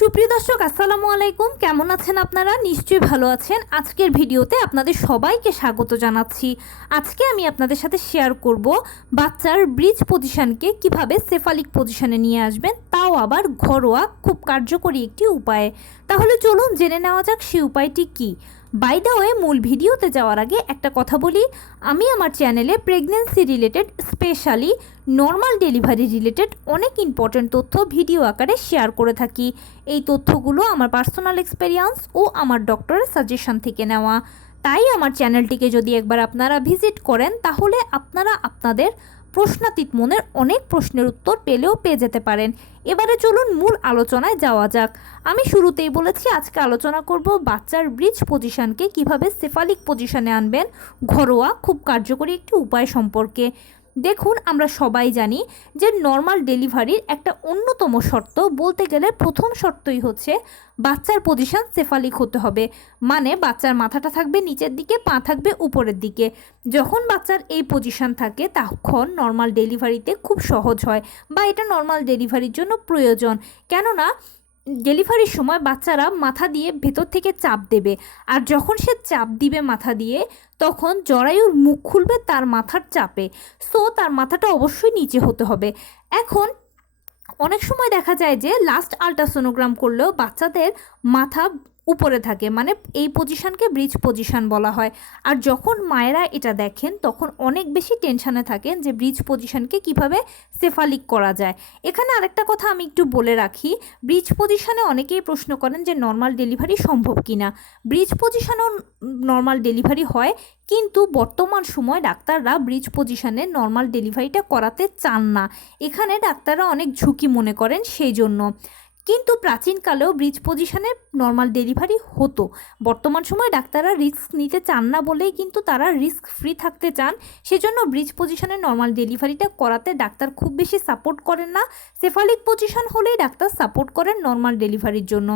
সুপ্রিয় দর্শক আসসালামু আলাইকুম, কেমন আছেন আপনারা? নিশ্চয়ই ভালো আছেন। আজকের ভিডিওতে আপনাদের সবাইকে স্বাগত জানাচ্ছি। আজকে আমি আপনাদের সাথে শেয়ার করব বাচ্চার ব্রিজ পজিশনকে কিভাবে সেফালিক পজিশনে নিয়ে আসবেন, তাও আবার ঘরোয়া খুব কার্যকরী একটি উপায়ে। তাহলে চলুন জেনে নেওয়া যাক সেই উপায়টি কী। বাই দ্য ওয়ে, মূল ভিডিওতে যাওয়ার আগে একটা কথা বলি, আমি আমার চ্যানেলে pregnancy related, specially normal delivery related অনেক ইম্পর্ট্যান্ট তথ্য ভিডিও আকারে শেয়ার করে থাকি। এই তথ্যগুলো আমার পার্সোনাল এক্সপেরিয়েন্স ও আমার ডক্টরের সাজেশন থেকে নেওয়া। তাই আমার চ্যানেলটিকে যদি একবার আপনারা ভিজিট করেন, তাহলে আপনারা আপনাদের প্রশ্নাতীত মনের অনেক প্রশ্নের উত্তর পেয়ে যেতে পারেন। এবারে চলুন মূল আলোচনায় যাওয়া যাক। আমি শুরুতেই বলেছি আজকে আলোচনা করব বাচ্চার ব্রিজ পজিশনকে কিভাবে সেফালিক পজিশনে আনবেন, ঘরোয়া খুব কার্যকরী একটি উপায় সম্পর্কে। দেখুন, আমরা সবাই জানি যে নর্মাল ডেলিভারির একটা অন্যতম শর্ত, বলতে গেলে প্রথম শর্তই হচ্ছে বাচ্চার পজিশন সেফালিক হতে হবে। মানে বাচ্চার মাথাটা থাকবে নিচের দিকে, পা থাকবে উপরের দিকে। যখন বাচ্চার এই পজিশন থাকে তখন নর্মাল ডেলিভারিতে খুব সহজ হয়, বা এটা নর্মাল ডেলিভারির জন্য প্রয়োজন। কেননা ডেলিভারির সময় বাচ্চারা মাথা দিয়ে ভেতর থেকে চাপ দেবে, আর যখন সে চাপ দিবে মাথা দিয়ে, তখন জরায়ুর মুখ খুলবে তার মাথার চাপে। সো তার মাথাটা অবশ্যই নিচে হতে হবে। এখন অনেক সময় দেখা যায় যে লাস্ট আল্ট্রাসোনোগ্রাম করলেও বাচ্চাদের মাথা উপরে থাকে, মানে এই পজিশনকে ব্রিজ পজিশন বলা হয়। আর যখন মায়েরা এটা দেখেন তখন অনেক বেশি টেনশানে থাকেন যে ব্রিজ পজিশনকে কিভাবে সেফালিক করা যায়। এখানে আরেকটা কথা আমি একটু বলে রাখি, ব্রিজ পজিশনে অনেকেই প্রশ্ন করেন যে নর্মাল ডেলিভারি সম্ভব কিনা। ব্রিজ পজিশনেও নর্মাল ডেলিভারি হয়, কিন্তু বর্তমান সময় ডাক্তাররা ব্রিজ পজিশনে নর্মাল ডেলিভারিটা করাতে চান না। এখানে ডাক্তাররা অনেক ঝুঁকি মনে করেন, সেই জন্য। কিন্তু প্রাচীনকালেও ব্রিজ পজিশনে নর্মাল ডেলিভারি হতো। বর্তমান সময় ডাক্তাররা রিস্ক নিতে চান না বলেই কিন্তু তারা রিস্ক ফ্রি থাকতে চান, সেজন্য ব্রিজ পজিশনে নর্মাল ডেলিভারিটা করাতে ডাক্তার খুব বেশি সাপোর্ট করেন না। সেফালিক পজিশন হলেই ডাক্তার সাপোর্ট করেন নর্মাল ডেলিভারির জন্য।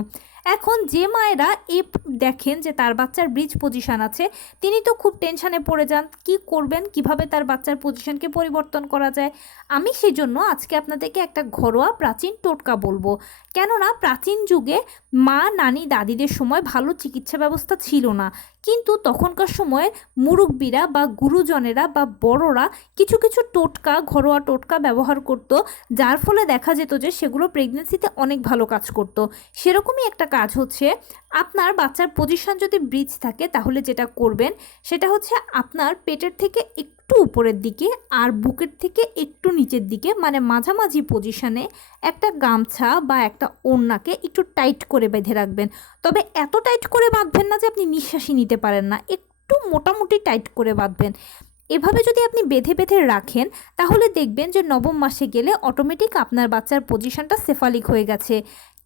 এখন যে মায়েরা দেখেন যে তার বাচ্চার ব্রিজ পজিশন আছে, তিনি তো খুব টেনশানে পড়ে যান, কি করবেন, কিভাবে তার বাচ্চার পজিশনকে পরিবর্তন করা যায়। আমি সেই জন্য আজকে আপনাদেরকে একটা ঘরোয়া প্রাচীন টোটকা বলবো। কেননা প্রাচীন যুগে মা, নানি, দাদিদের সময় ভালো চিকিৎসা ব্যবস্থা ছিল না, কিন্তু তখনকার সময়ে মুরব্বীরা বা গুরুজনেরা বা বড়রা কিছু কিছু টোটকা, ঘরোয়া টোটকা ব্যবহার করত, যার ফলে দেখা যেত যে সেগুলো প্রেগনেন্সিতে অনেক ভালো কাজ করত। সেরকমই একটা কাজ হচ্ছে, আপনার বাচ্চার পজিশন যদি ব্রিজ থাকে তাহলে যেটা করবেন সেটা হচ্ছে আপনার পেটের থেকে একটু উপরের দিকে আর বুকের থেকে একটু নিচের দিকে, মানে মাঝামাঝি পজিশনে একটা গামছা বা একটা ওড়নাকে একটু টাইট করে বেঁধে রাখবেন। তবে এত টাইট করে বাঁধবেন না যে আপনি নিঃশ্বাসই নিতে পারেন না, একটু মোটামুটি টাইট করে বাঁধবেন। এভাবে যদি আপনি বেঁধে বেঁধে রাখেন, তাহলে দেখবেন যে নবম মাসে গেলে অটোমেটিক আপনার বাচ্চার পজিশনটা সেফালিক হয়ে গেছে।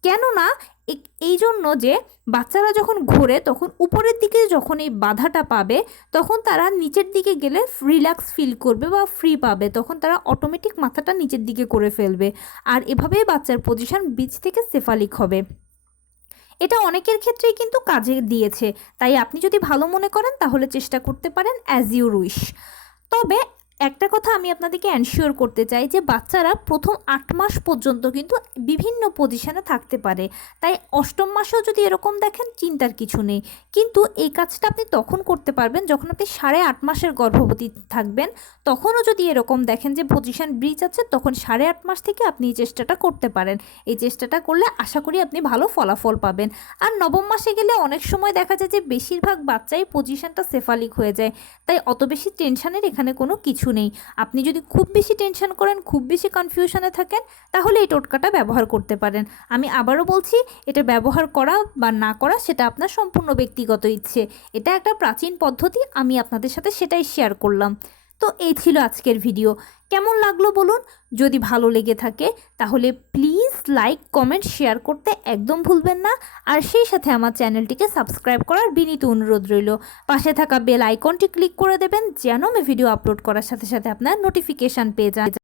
কেননা এই জন্য যে বাচ্চারা যখন ঘোরে তখন উপরের দিকে যখন এই বাধাটা পাবে, তখন তারা নিচের দিকে গেলে রিল্যাক্স ফিল করবে বা ফ্রি পাবে, তখন তারা অটোমেটিক মাথাটা নিচের দিকে করে ফেলবে। আর এভাবেই বাচ্চার পজিশন ব্রিজ থেকে সেফালিক হবে। এটা অনেকের ক্ষেত্রেই কিন্তু কাজে দিয়েছে, তাই আপনি যদি ভালো মনে করেন তাহলে চেষ্টা করতে পারেন, অ্যাজ ইউ উইশ। তবে একটা কথা আমি আপনাদেরকে এনশিওর করতে চাই যে বাচ্চারা প্রথম 8 মাস পর্যন্ত কিন্তু বিভিন্ন পজিশনে থাকতে পারে, তাই অষ্টম মাসেও যদি এরকম দেখেন চিন্তার কিছু নেই। কিন্তু এই কাজটা আপনি তখন করতে পারবেন যখন আপনি 8.5 মাসের গর্ভবতী থাকবেন। তখনও যদি এরকম দেখেন যে পজিশন ব্রিজ আছে, তখন 8.5 মাস থেকে আপনি এই চেষ্টাটা করতে পারেন। এই চেষ্টাটা করলে আশা করি আপনি ভালো ফলাফল পাবেন। আর নবম মাসে গেলে অনেক সময় দেখা যায় যে বেশিরভাগ বাচ্চাই পজিশনটা সেফালিক হয়ে যায়, তাই অত বেশি টেনশনের এখানে কোনো কিছু নেই। আপনি যদি খুব বেশি টেনশন করেন, খুব বেশি কনফিউশনে থাকেন, তাহলে এই টোটকাটা ব্যবহার করতে পারেন। আমি আবারও বলছি, এটা ব্যবহার করা বা না করা সেটা আপনার সম্পূর্ণ ব্যক্তিগত ইচ্ছে। এটা একটা প্রাচীন পদ্ধতি, আমি আপনাদের সাথে সেটাই শেয়ার করলাম। তো এই ছিল আজকের ভিডিও। কেমন লাগলো বলুন? যদি ভালো লেগে থাকে তাহলে প্লিজ লাইক, কমেন্ট, শেয়ার করতে একদম ভুলবেন না। আর সেই সাথে আমার চ্যানেলটিকে সাবস্ক্রাইব করার বিনীত অনুরোধ রইল। পাশে থাকা বেল আইকনটি ক্লিক করে দেবেন যেন আমি ভিডিও আপলোড করার সাথে সাথে আপনার নোটিফিকেশান পেয়ে যান।